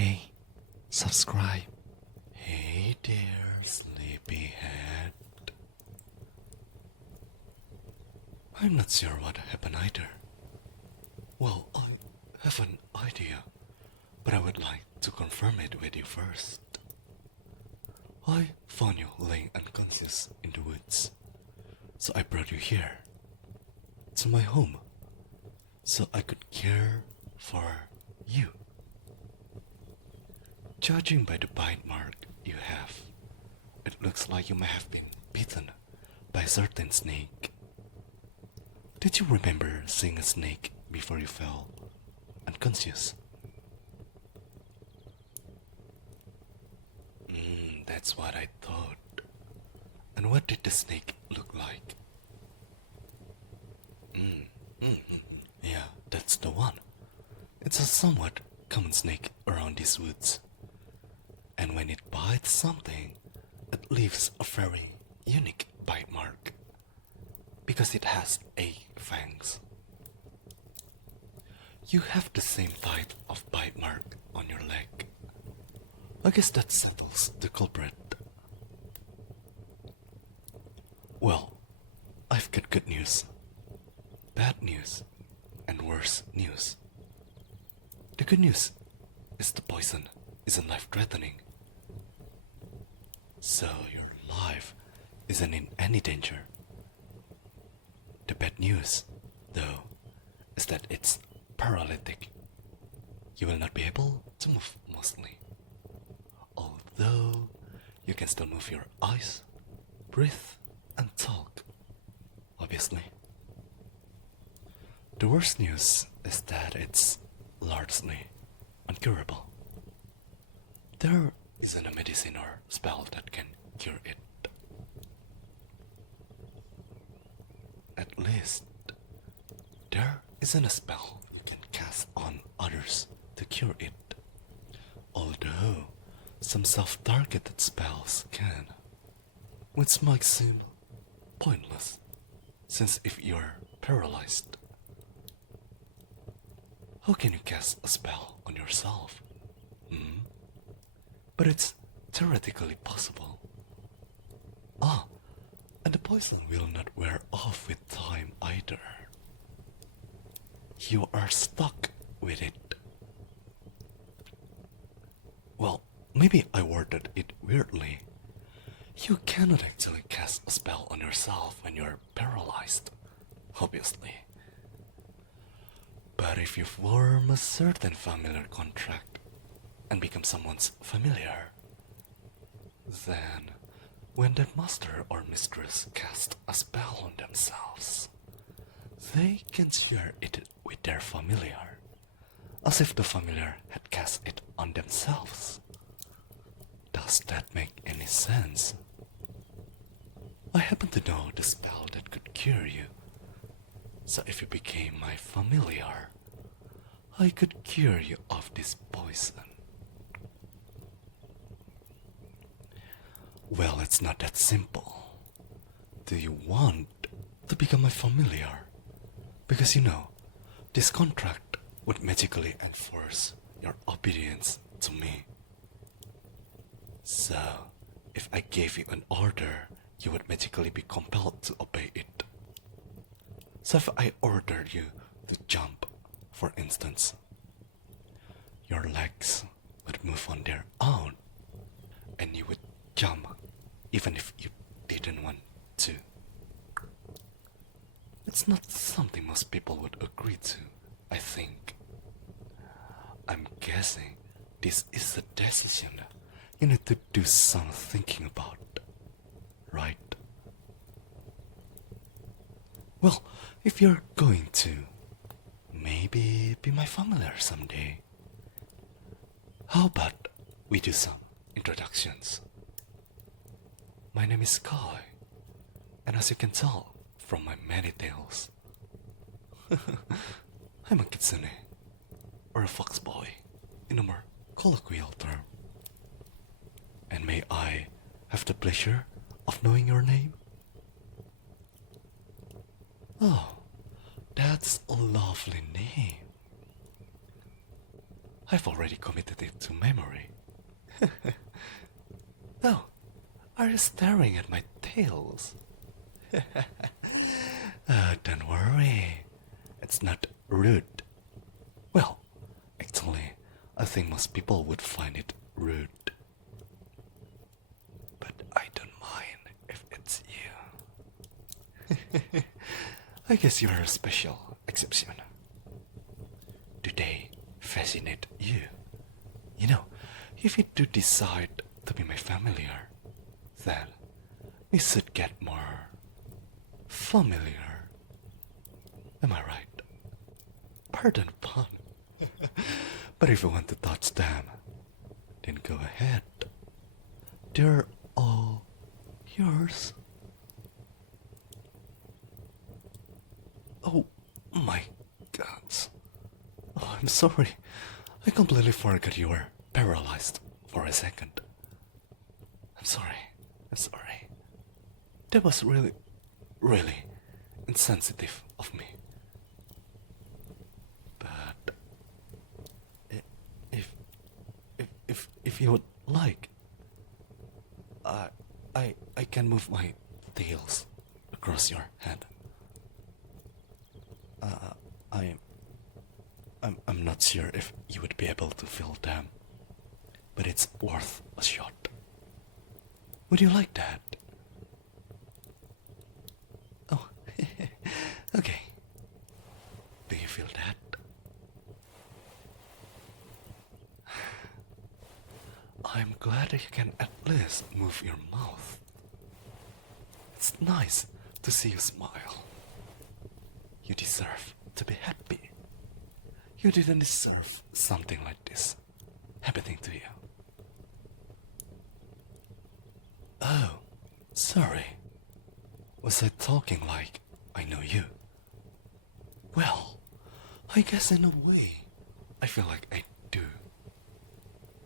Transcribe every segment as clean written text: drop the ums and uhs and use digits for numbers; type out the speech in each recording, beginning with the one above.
Hey, subscribe. Hey there, sleepyhead. I'm not sure what happened either. Well, I have an idea, but I would like to confirm it with you first. I found you laying unconscious in the woods, so I brought you here, to my home, so I could care for you. Judging by the bite mark you have, it looks like you may have been bitten by a certain snake. Did you remember seeing a snake before you fell unconscious? That's what I thought. And what did the snake look like? Yeah, that's the one. It's a somewhat common snake around these woods. And when it bites something, it leaves a very unique bite mark because it has 8 fangs. You have the same type of bite mark on your leg. I guess that settles the culprit. Well, I've got good news, bad news, and worse news. The good news is the poison isn't life-threatening, so your life isn't in any danger. The bad news, though, is that it's paralytic. You will not be able to move mostly, although you can still move your eyes, breathe, and talk, obviously. The worst news is that it's largely uncurable. There isn't a medicine or spell that can cure it. At least, there isn't a spell you can cast on others to cure it. Although, some self-targeted spells can, which might seem pointless, since if you're paralyzed, how can you cast a spell on yourself? But it's theoretically possible. And the poison will not wear off with time either. You are stuck with it. Well, maybe I worded it weirdly. You cannot actually cast a spell on yourself when you're paralyzed, obviously. But if you form a certain familiar contract and become someone's familiar, then when that master or mistress cast a spell on themselves, they can share it with their familiar, as if the familiar had cast it on themselves. Does that make any sense? I happen to know the spell that could cure you, so if you became my familiar, I could cure you of this poison. Well, it's not that simple. Do you want to become my familiar? Because you know, this contract would magically enforce your obedience to me. So, if I gave you an order, you would magically be compelled to obey it. So if I ordered you to jump, for instance, your legs would move on their own, and you would jump even if you didn't want to. It's not something most people would agree to, I think. I'm guessing this is a decision you need to do some thinking about, right? Well, if you're going to, maybe be my familiar someday. How about we do some introductions? My name is Sky, and as you can tell from my many tales, I'm a kitsune, or a fox boy, in a more colloquial term. And may I have the pleasure of knowing your name? Oh, that's a lovely name. I've already committed it to memory. Oh, are you staring at my tails? Don't worry, it's not rude. Well, actually, I think most people would find it rude. But I don't mind if it's you. I guess you're a special exception. Do they fascinate you? You know, if you do decide to be my familiar, then we should get more familiar. Am I right? Pardon pun. But if you want to touch them, then go ahead. They're all yours. Oh my god. Oh, I'm sorry. I completely forgot you were paralyzed for a second. I'm sorry. That was really, really insensitive of me. But if you would like, I can move my tails across your head. I'm not sure if you would be able to feel them, but it's worth a shot. Would you like that? Oh, okay. Do you feel that? I'm glad you can at least move your mouth. It's nice to see you smile. You deserve to be happy. You didn't deserve something like this happening to you. Oh, sorry. Was I talking like I know you? Well, I guess in a way, I feel like I do.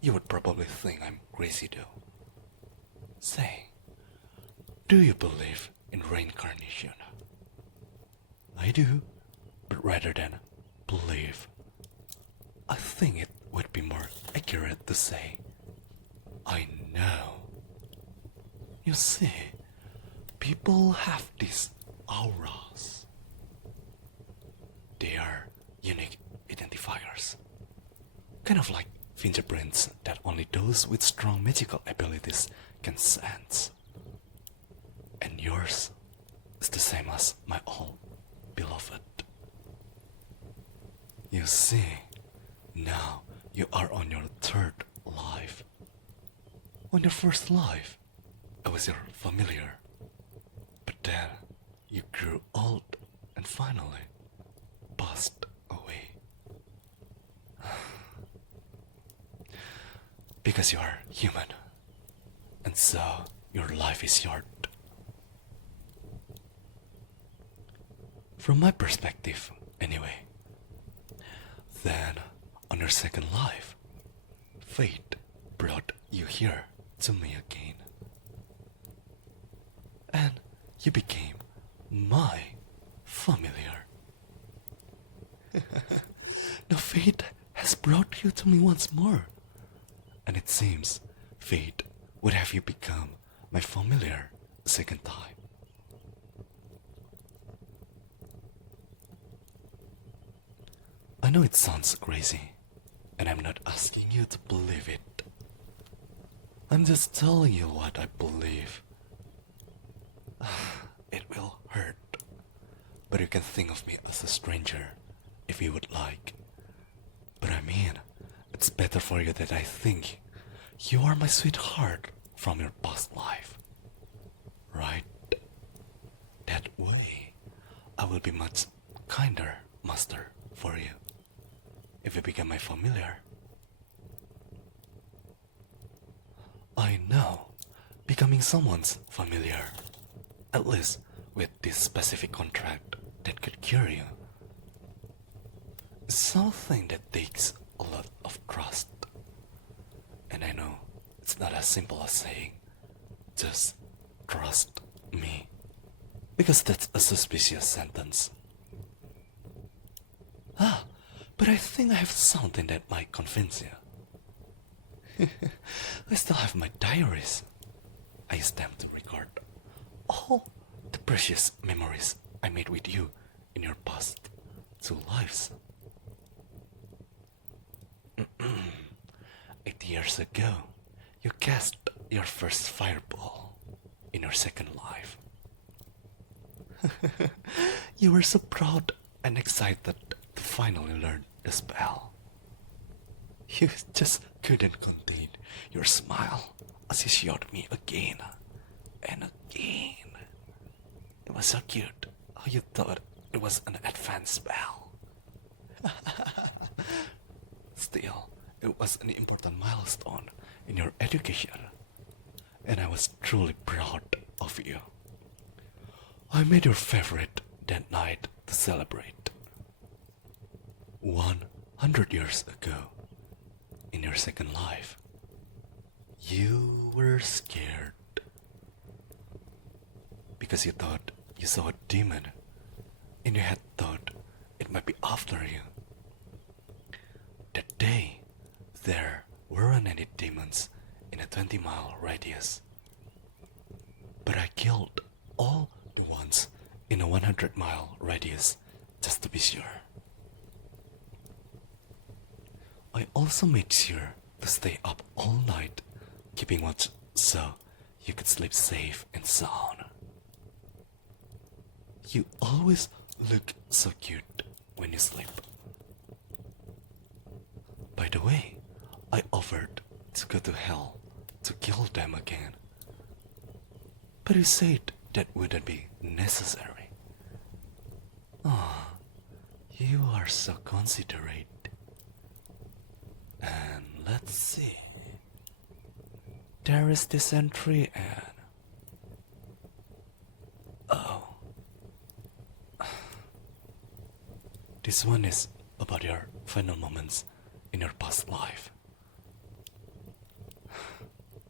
You would probably think I'm crazy though. Say, do you believe in reincarnation? I do, but rather than believe, I think it would be more accurate to say, I know. You see, people have these auras. They are unique identifiers. Kind of like fingerprints that only those with strong magical abilities can sense. And yours is the same as my all beloved. You see, now you are on your third life. On your first life, I was your familiar. But then you grew old and finally passed away. Because you are human, and so your life is short. From my perspective, anyway. Then, on your second life, fate brought you here to me again. And you became my familiar. Now fate has brought you to me once more. And it seems fate would have you become my familiar a second time. I know it sounds crazy, and I'm not asking you to believe it. I'm just telling you what I believe. It will hurt, but you can think of me as a stranger if you would like. But I mean, it's better for you that I think you are my sweetheart from your past life. Right? That way, I will be much kinder master for you if you become my familiar. I know becoming someone's familiar, at least with this specific contract that could cure you, is something that takes a lot of trust. And I know it's not as simple as saying, just trust me, because that's a suspicious sentence. but I think I have something that might convince you. I still have my diaries. I use them to record all the precious memories I made with you in your past 2 lives. 8 years ago, you cast your first fireball in your second life. You were so proud and excited to finally learn the spell. You just couldn't contain your smile as you showed me again and again. It was so cute how you thought it was an advanced spell. Still, it was an important milestone in your education, and I was truly proud of you. I made your favorite that night to celebrate. 100 years ago, in your second life, you were scared because you thought you saw a demon and you had thought it might be after you. That day, there weren't any demons in a 20-mile radius, but I killed all the ones in a 100-mile radius just to be sure. I also made sure to stay up all night, keeping watch so you could sleep safe and sound. You always look so cute when you sleep. By the way, I offered to go to hell to kill them again, but you said that wouldn't be necessary. Ah, you are so considerate. And let's see. There is this entry and... Oh. This one is about your final moments in your past life.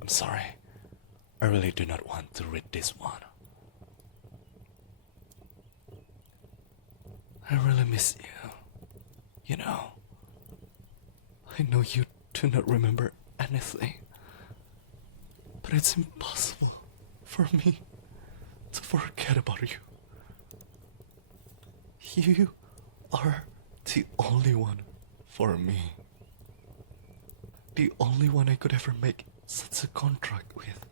I'm sorry. I really do not want to read this one. I really miss you. You know, I know you do not remember anything, but it's impossible for me to forget about you. You are the only one for me. The only one I could ever make such a contract with.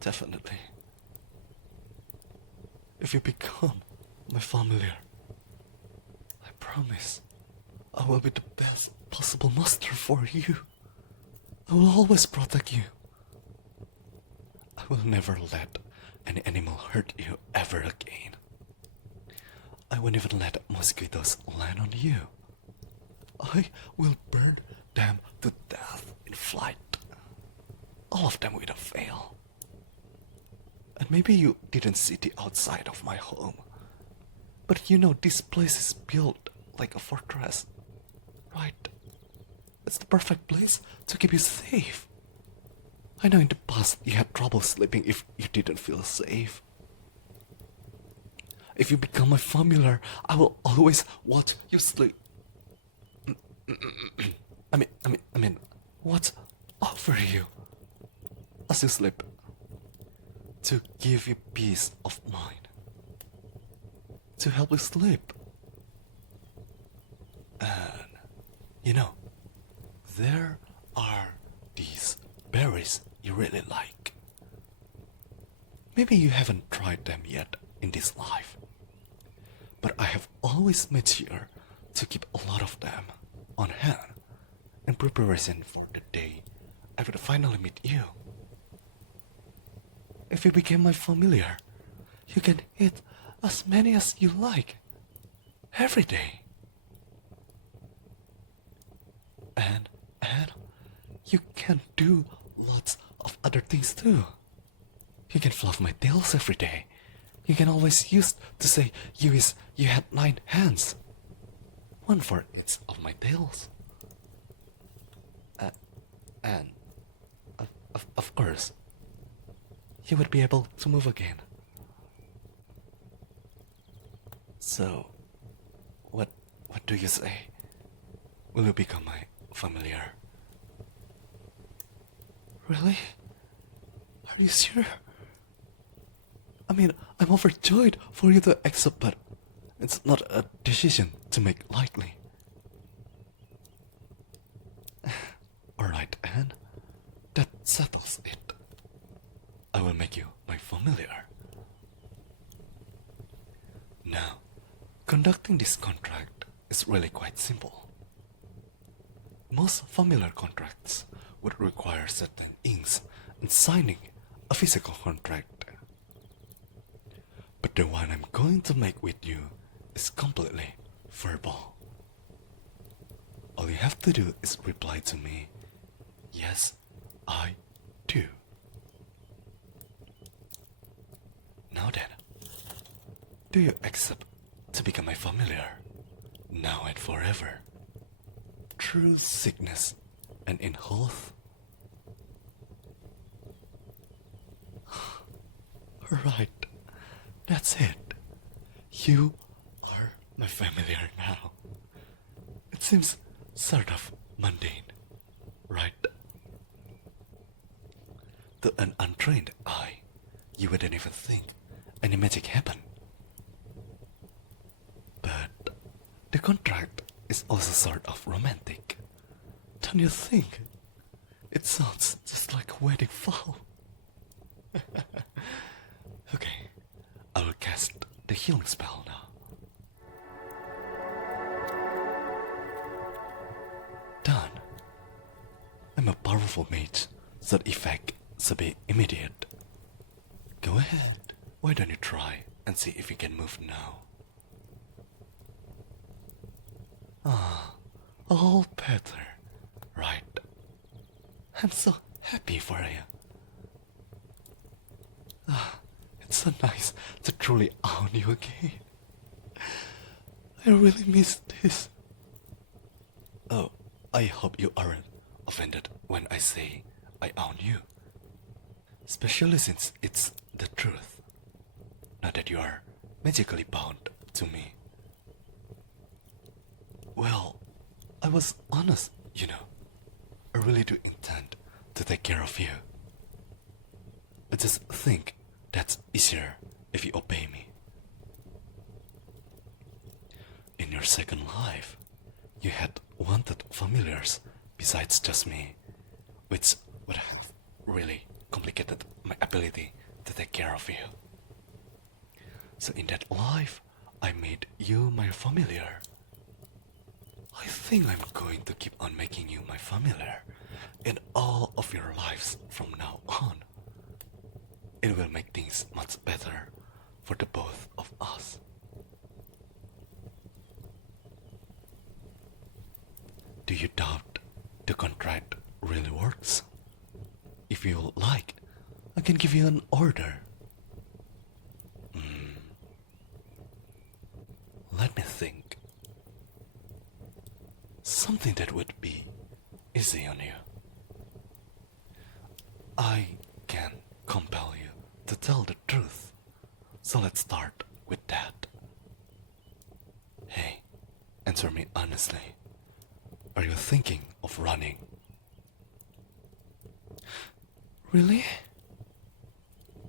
Definitely. If you become my familiar, I promise I will be the best possible master for you. I will always protect you. I will never let any animal hurt you ever again. I won't even let mosquitoes land on you. I will burn them to death in flight. All of them without fail. And maybe you didn't see the outside of my home, but you know this place is built like a fortress, right? It's the perfect place to keep you safe. I know in the past you had trouble sleeping if you didn't feel safe. If you become my familiar, I will always watch you sleep. I mean, what's over you as you sleep? To give you peace of mind. To help you sleep. And, you know, there are these berries you really like. Maybe you haven't tried them yet in this life, but I have always made sure to keep a lot of them on hand in preparation for the day I would finally meet you. If you became my familiar, you can eat as many as you like every day. And you can do lots of other things too. You can fluff my tails every day. You can always use to say you had 9 hands. One for each of my tails. And of course, you would be able to move again. So, what do you say? will you become my familiar? Really? Are you sure? I mean, I'm overjoyed for you to accept, but it's not a decision to make lightly. Alright, Anne. That settles it. I will make you my familiar. Now, conducting this contract is really quite simple. Most familiar contracts would require certain inks and signing a physical contract. But the one I'm going to make with you is completely verbal. All you have to do is reply to me, yes, I do. Now then, do you accept to become my familiar, now and forever, through sickness and in health? Right, that's it. You are my familiar now. It seems sort of mundane, right? To an untrained eye, you wouldn't even think any magic happened. But the contract is also sort of romantic. Don't you think? It sounds just like a wedding vow. Okay, I will cast the healing spell now. Done. I'm a powerful mage, so the effect should be immediate. Go ahead, why don't you try and see if you can move now? All better, right? I'm so happy for you. It's so nice to truly own you again. I really miss this. Oh, I hope you aren't offended when I say I own you. Especially since it's the truth. Not that you are magically bound to me. Well, I was honest, you know. I really do intend to take care of you. I just think that's easier if you obey me. In your second life, you had wanted familiars besides just me, which would have really complicated my ability to take care of you. So in that life, I made you my familiar. I think I'm going to keep on making you my familiar in all of your lives from now on. It will make things much better for the both of us. Do you doubt the contract really works? If you like, I can give you an order. Let me think. Something that would be easy on you. I can compel you to tell the truth. So let's start with that. Hey, answer me honestly. Are you thinking of running? Really?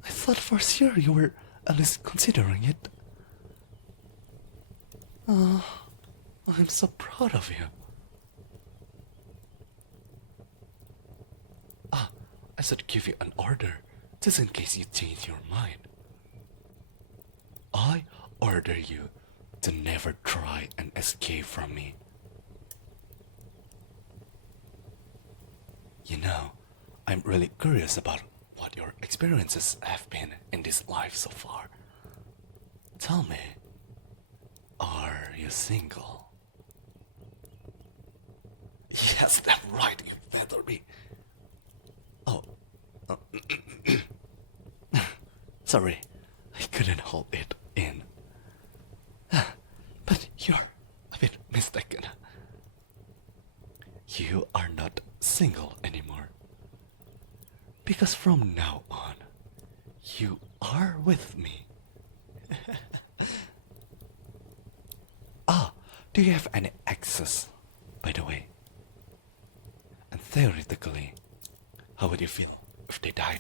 I thought for sure you were at least considering it. I'm so proud of you. I should give you an order, just in case you change your mind. I order you to never try and escape from me. You know, I'm really curious about what your experiences have been in this life so far. Tell me, are you single? Yes, that's right, you better be. Oh, sorry, I couldn't hold it in. But you're a bit mistaken. You are not single anymore. Because from now on, you are with me. Do you have any access by the way. And theoretically, how would you feel if they died?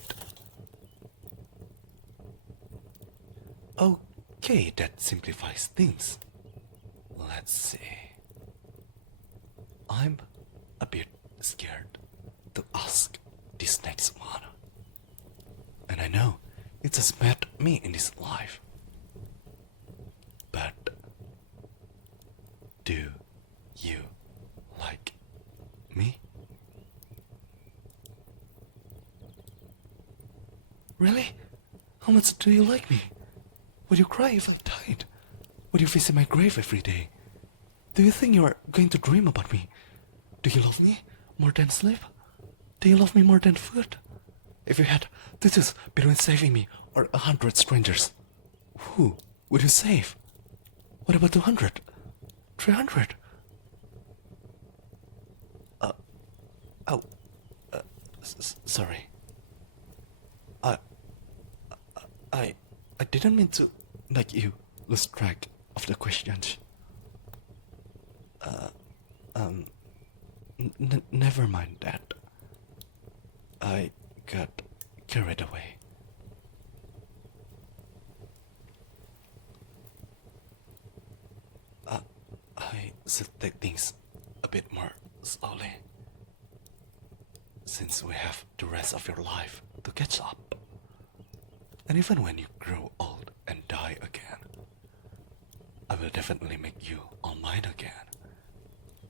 Okay, that simplifies things. Let's see. I'm a bit scared to ask this next one. And I know it has met me in this life. But do you like me? Really? How much do you like me? Would you cry if I died? Would you visit my grave every day? Do you think you are going to dream about me? Do you love me more than sleep? Do you love me more than food? If you had to choose between saving me or 100 strangers, who would you save? What about 200? 300? Sorry. I didn't mean to make you lose track of the questions. Never mind that. I got carried away. I should take things a bit more slowly, since we have the rest of your life to catch up. And even when you grow old and die again, I will definitely make you all mine again,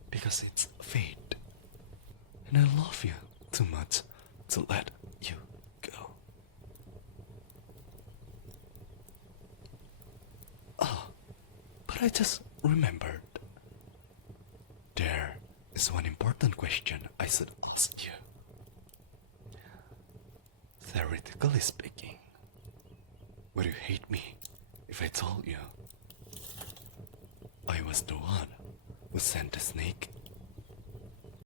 because it's fate. And I love you too much to let you go. But I just remembered. There is one important question I should ask you. Theoretically speaking, would you hate me if I told you I was the one who sent the snake